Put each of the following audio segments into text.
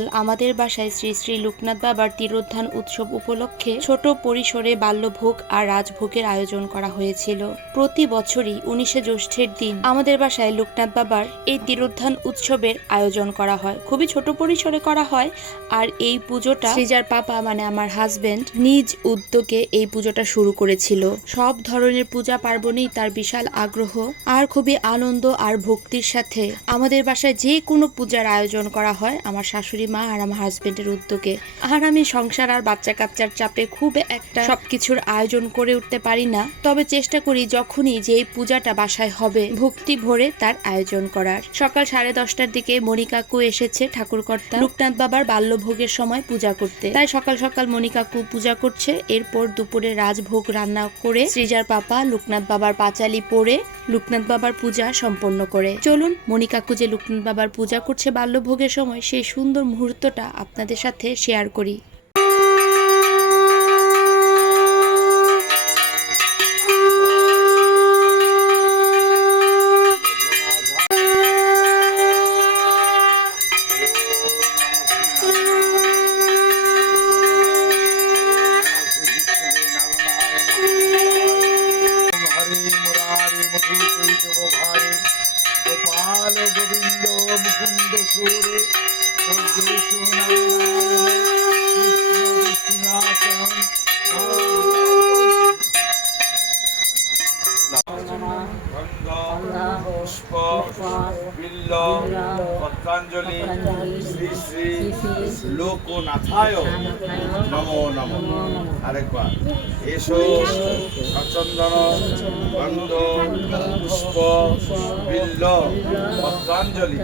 গতকাল আমাদের বাসায় শ্রী শ্রী লোকনাথ বাবার তিরোধান উৎসব উপলক্ষে ছোট পরিসরে বাল্যভোগ আর রাজভোগের আয়োজন করা হয়েছিল। প্রতি বছরই 19শে জ্যৈষ্ঠের দিন আমাদের বাসায় লোকনাথ বাবার এই তিরোধান উৎসবের আয়োজন করা হয়। খুবই ছোট পরিসরে করা হয়। আর এই পুজোটা শ্রীজার পাপা মানে আমার হাজবেন্ড নিজ উদ্যোগে এই পুজোটা শুরু করেছিল। সব ধরনের পূজা পার্বণেই তার বিশাল আগ্রহ আর খুবই আনন্দ আর ভক্তির সাথে আমাদের বাসায় যে কোনো পূজার আয়োজন করা হয় আমার শাশুড়ি মা আর আমার হাজবেন্ডের উদ্যোগে। আর আমি সংসার আর বাচ্চা কাচ্চার চাপে খুব একটা সবকিছুর আয়োজন করে উঠতে পারি না, তবে চেষ্টা করি যখনই যে পূজাটা বাসায় হবে ভক্তি ভরে তার আয়োজন করার। সকাল 10:30টার দিকে মণি কাকু এসেছে ঠাকুরকর্তা লোকনাথ বাবার বাল্যভোগের সময় পূজা করতে, তাই সকাল সকাল মণি কাকু পূজা করছে। এরপর দুপুরে রাজভোগ রান্না করে শ্রীজার পাপা লোকনাথ বাবার পাঁচালি পড়ে লোকনাথ বাবার পূজা সম্পন্ন করে। চলুন মণি কাকু যে লোকনাথ বাবার পূজা করছে বাল্যভোগের সময় সেই সুন্দর মুহূর্তটা আপনাদের সাথে শেয়ার করি। গোপাল গোবিন্দ মুকুন্দ সুরে পুষ্প বিল্ল পত্রাঞ্জলি শ্রী শ্রী লোকনাথায় নমো নমঃ। আরেকবার এসো সচন্দন গন্ধ পুষ্প বিল্ল পত্রাঞ্জলি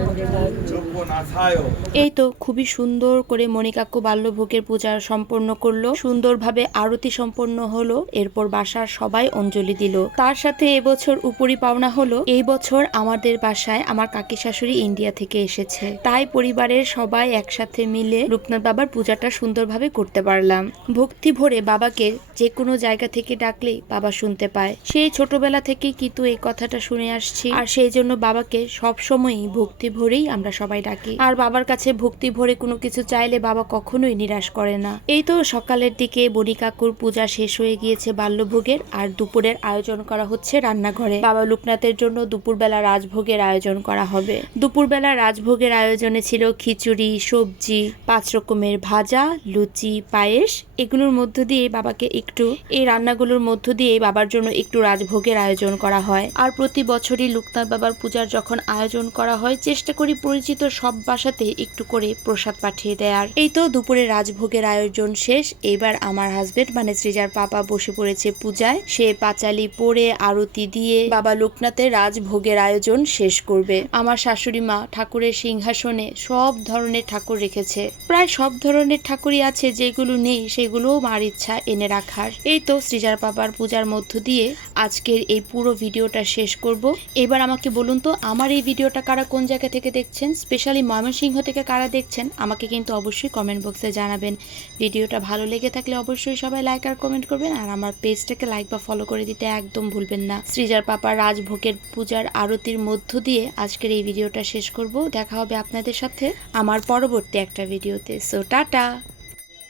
লোকনাথায়। এই তো খুবই সুন্দর করে মণি কাকু বাল্যভোগের পূজা সম্পন্ন করলো, সুন্দরভাবে আরতি সম্পন্ন হলো। এরপর বাসার সবাই অঞ্জলি দিল। তার সাথে এবছর উপরি পাওনা হলো এই বছর আমাদের বাসায় আমার কাকি শাশুড়ি ইন্ডিয়া থেকে এসেছে, তাই পরিবারের সবাই একসাথে মিলে লোকনাথ বাবার পূজাটা সুন্দরভাবে করতে পারলাম। ভক্তি ভরে বাবাকে যে কোনো জায়গা থেকে ডাকলেই বাবা শুনতে পায়। সেই ছোটবেলা থেকেই কিন্তু এই কথাটা শুনে আসছি, আর সেই জন্য বাবাকে সব সময়ই ভক্তি ভরেই আমরা সবাই ডাকি। আর বাবার কাছে ভক্তি ভরে কোনো কিছু চাইলে বাবা কখনোই নিরাশ করে না। এই তো সকালের দিকে মণি কাকুর পূজা শেষ হয়ে গিয়েছে বাল্যভোগের, আর দুপুরের আয়োজন করা হচ্ছে রান্নাঘরে। বাবা লোকনাথের জন্য দুপুরবেলা রাজভোগের আয়োজন করা হবে। দুপুরবেলা রাজভোগের আয়োজনে ছিল খিচুড়ি, সবজি, 5 রকমের ভাজা, লুচি, পায়েস। এগুলোর মধ্য দিয়ে বাবাকে একটু এই রান্নাগুলোর মধ্য দিয়ে বাবার জন্য একটু রাজভোগের আয়োজন করা হয়। আর প্রতি বছরই লোকনাথ বাবার পূজার যখন আয়োজন করা হয় চেষ্টা করি পরিচিত সব বাসাতে একটু করে প্রসাদ পাঠিয়ে দেয়ার। এই তো দুপুরে রাজভোগের আয়োজন শেষ। এবার আমার হাজবেন্ড মানে শ্রীজার পাপা বসে পড়েছে পূজায়। সে পাঁচালি পড়ে আরতি দিয়ে বাবা লোকনাথের রাজভোগের আয়োজন শেষ করবে। আমার শাশুড়ি মা ঠাকুরের সিংহাসনে সব ধরনের ঠাকুর রেখেছে, প্রায় সব ধরনের ঠাকুরই আছে, যেগুলো নেই সেগুলোও মার ইচ্ছা এনে রাখার। এই তো শ্রীজার পাপার পূজার মধ্য দিয়ে আজকের এই পুরো ভিডিওটা শেষ করব। এবার আমাকে বলুন তো আমার এই ভিডিওটা কারা কোন জায়গা থেকে দেখছেন, স্পেশালি ময়মনসিংহ থেকে কারা দেখছেন আমাকে কিন্তু অবশ্যই কমেন্ট বক্সে জানাবেন। ভিডিওটা ভালো লেগে থাকলে অবশ্যই সবাই লাইক আর কমেন্ট করবেন, আর আমার পেজটাকে লাইক বা ফলো করে দিতে একদম ভুলবেন না। শ্রীজার পাপার রাজভোগের পূজার আরতির মধ্য দিয়ে আজকের এই ভিডিওটা শেষ করব। দেখা হবে আপনাদের সাথে আমার পরবর্তী একটা ভিডিওতে। So tata.